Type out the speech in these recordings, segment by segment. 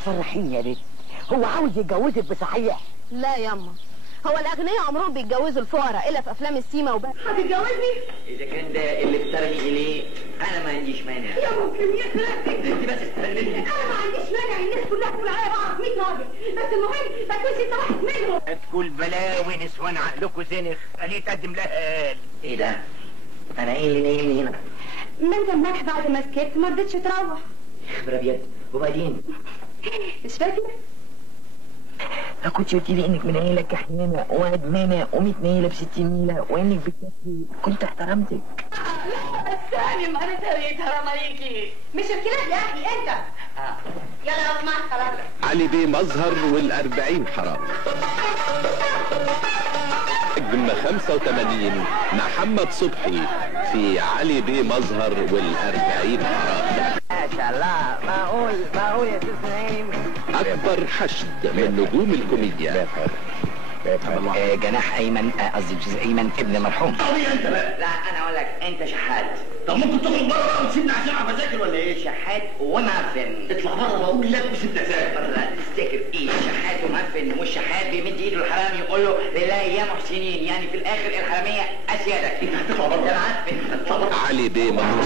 تفرحيني يا بنت. هو عاوز يتجوزك بصحيح؟ لا ياما، هو الاغنياء عمرهم بيتجوزوا الفقراء الا في افلام السيما وبس. هتتجوزني؟ اذا كان ده اللي بترغي اليه انا ما عنديش مانع. يا ممكن يا سلامتك، انت بس استنيني. انا ما عنديش مانع الناس كلها تقول عليا بعرف 100 راجل، بس المهم ما تكونش انت واحد منهم. هتقول بلاوي نسوان عقلكوا زنخ، خليه تقدم لها. ايه ده؟ انا ايه اللي نايمني هنا؟ ما انت امبارح بعد ما سكت ما رضيتش تروح. خبر ابيض. وبعدين؟ مش فاكر؟ ما كنتش قلت لي انك من عيله كحيانه وادمانه ومتنيله ب 60 نيله وانك بتكفي كنت احترمتك. لا سالم انا تريت حرام عليكي. مش الكلاب يا اخي انت. يلا اسمع خلاص. علي بيه مظهر والأربعين حرام. نجم 85 محمد صبحي في علي بيه مظهر والأربعين حرام. ما شاء الله. معقول يا استاذ نعيم. أكبر حشد من نجوم الكوميديا. جناح ايمن، قصدي جزء ايمن ابن مرحوم. انت بقى. لا انا اقول لك انت شحات. طب ممكن تخرج بره وتسيبني عشان اعرف اذاكر ولا ايه؟ شحات ومعفن. اطلع بره بقول لك وسيبني اذاكر. لا تفتكر ايه؟ شحات ومعفن، والشحات بيمد ايده الحرامي يقول له لله يا محسنين، يعني في الاخر الحراميه اسيادك. انت هتطلع بره. ده معفن. علي بيه مظهر.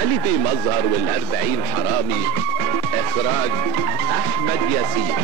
علي بيه مظهر والأربعين حرامي. إخراج أحمد ياسين.